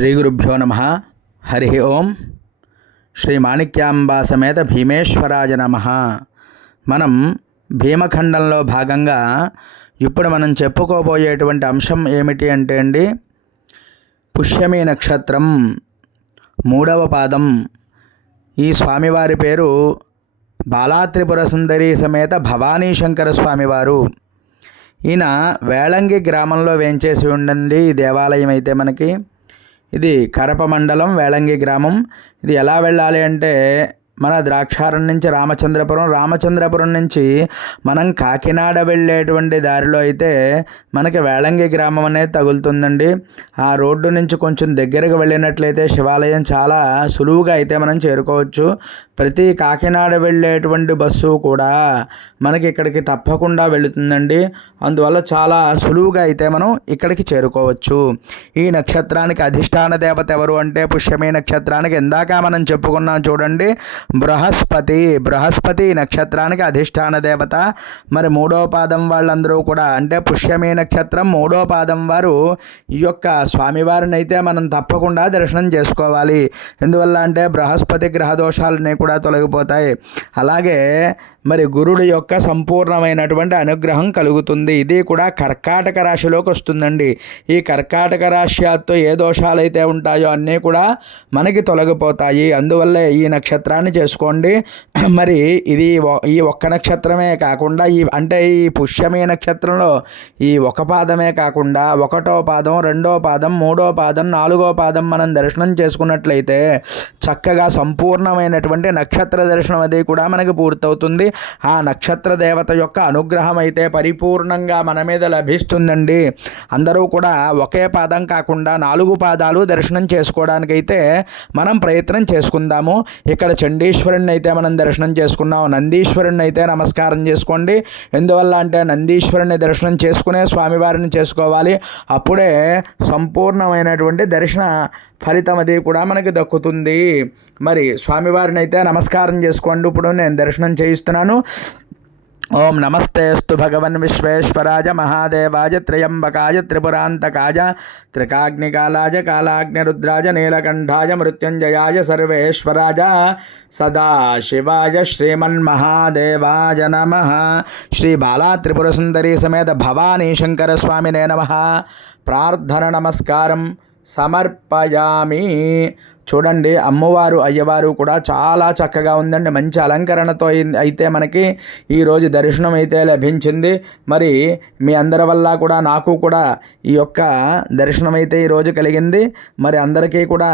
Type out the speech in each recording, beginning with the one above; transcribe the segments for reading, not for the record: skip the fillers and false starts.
శ్రీ గురుభ్యో నమః. హరి ఓం. శ్రీ మాణిక్యాంబా సమేత భీమేశ్వరాయ నమః. మనం భీమఖండంలో భాగంగా ఇప్పుడు మనం చెప్పుకోబోయేటువంటి అంశం ఏమిటి అంటే అండి, పుష్యమి నక్షత్రం 3వ పాదం. ఈ స్వామివారి పేరు బాలాత్రిపుర సుందరి సమేత భవానీ శంకర స్వామివారు. ఈయన వేళంగి గ్రామంలో వేంచేసి ఉండండి. ఈ దేవాలయం అయితే మనకి ఇది కరప మండలం వేళంగి గ్రామం. ఇది ఎలా వెళ్ళాలి అంటే మన ద్రాక్షారం నుంచి రామచంద్రపురం నుంచి మనం కాకినాడ వెళ్ళేటువంటి దారిలో అయితే మనకి వేళంగి గ్రామం అనేది తగులుతుందండి. ఆ రోడ్డు నుంచి కొంచెం దగ్గరకు వెళ్ళినట్లయితే శివాలయం చాలా సులువుగా అయితే మనం చేరుకోవచ్చు. ప్రతి కాకినాడ వెళ్ళేటువంటి బస్సు కూడా మనకి ఇక్కడికి తప్పకుండా వెళుతుందండి. అందువల్ల చాలా సులువుగా అయితే మనం ఇక్కడికి చేరుకోవచ్చు. ఈ నక్షత్రానికి అధిష్టాన దేవత ఎవరు అంటే పుష్యమి నక్షత్రానికి ఇందాక మనం చెప్పుకున్నాం చూడండి, బృహస్పతి నక్షత్రానికి అధిష్టాన దేవత. మరి 3వ పాదం వాళ్ళందరూ కూడా అంటే పుష్యమి నక్షత్రం 3వ పాదం వారు ఈ యొక్క స్వామివారిని అయితే మనం తప్పకుండా దర్శనం చేసుకోవాలి. ఎందువల్ల అంటే బృహస్పతి గ్రహ దోషాలన్నీ కూడా తొలగిపోతాయి. అలాగే మరి గురుడు యొక్క సంపూర్ణమైనటువంటి అనుగ్రహం కలుగుతుంది. ఇది కూడా కర్కాటక రాశిలోకి వస్తుందండి. ఈ కర్కాటక రాశ్యాత్తో ఏ దోషాలైతే ఉంటాయో అన్నీ కూడా మనకి తొలగిపోతాయి. అందువల్లే ఈ నక్షత్రాన్ని చేసుకోండి. మరి ఇది ఈ ఒక్క నక్షత్రమే కాకుండా ఈ పుష్యమి నక్షత్రంలో ఈ ఒక పాదమే కాకుండా 1వ పాదం, 2వ పాదం, 3వ పాదం, 4వ పాదం మనం దర్శనం చేసుకున్నట్లయితే చక్కగా సంపూర్ణమైనటువంటి నక్షత్ర దర్శనం అది కూడా మనకి పూర్తవుతుంది. ఆ నక్షత్ర దేవత యొక్క అనుగ్రహం అయితే పరిపూర్ణంగా మన మీద లభిస్తుందండి. అందరూ కూడా ఒకే పాదం కాకుండా 4 పాదాలు దర్శనం చేసుకోవడానికైతే మనం ప్రయత్నం చేసుకుందాము. ఇక్కడ చండీశ్వరుని అయితే మనం దర్శనం చేసుకున్నాం, నందీశ్వరుని అయితే నమస్కారం చేసుకోండి. ఎందువల్ల అంటే నందీశ్వరుని దర్శనం చేసుకునే స్వామివారిని చేసుకోవాలి. అప్పుడే సంపూర్ణమైనటువంటి దర్శన ఫలితం అది కూడా మనకి దక్కుతుంది. మరి స్వామివారిని అయితే నమస్కారం చేసుకోండి. ఇప్పుడు నేను దర్శనం చేయిస్తున్నాను. ఓం నమస్తేస్తు భగవన్ విశ్వేశ్వరాయ మహాదేవాయ త్రయంబకాయ త్రిపురాంతకాయ త్రికాగ్నికాలాయ కాలాగ్నిరుద్రాయ నీలకంఠాయ మృత్యుంజయాయ సర్వేశ్వరాయ సదాశివాయ శ్రీమన్మహాదేవాయ నమః. శ్రీ బాలా త్రిపుర సుందరి సమేత భవానీ శంకర స్వామినే నమః. ప్రార్థన నమస్కారం సమర్పయామి. చూడండి, అమ్మవారు అయ్యవారు కూడా చాలా చక్కగా ఉందండి. మంచి అలంకరణతో అయితే మనకి ఈరోజు దర్శనం అయితే లభించింది. మరి మీ అందరి వల్ల కూడా నాకు కూడా ఈ యొక్క దర్శనం అయితే ఈరోజు కలిగింది. మరి అందరికీ కూడా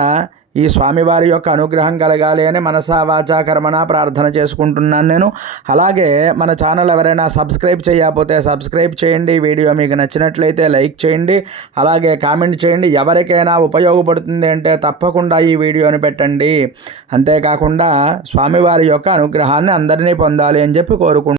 ఈ స్వామివారి యొక్క అనుగ్రహం కలగాలి అని మనసా వాచా కర్మణ ప్రార్థన చేసుకుంటున్నాను నేను. అలాగే మన ఛానల్ ఎవరైనా సబ్స్క్రైబ్ చేయకపోతే సబ్స్క్రైబ్ చేయండి. వీడియో మీకు నచ్చినట్లయితే లైక్ చేయండి. అలాగే కామెంట్ చేయండి. ఎవరికైనా ఉపయోగపడుతుంది అంటే తప్పకుండా ఈ వీడియోని పెట్టండి. అంతేకాకుండా స్వామివారి యొక్క అనుగ్రహాన్ని అందరినీ పొందాలి అని చెప్పి కోరుకుంటున్నాను.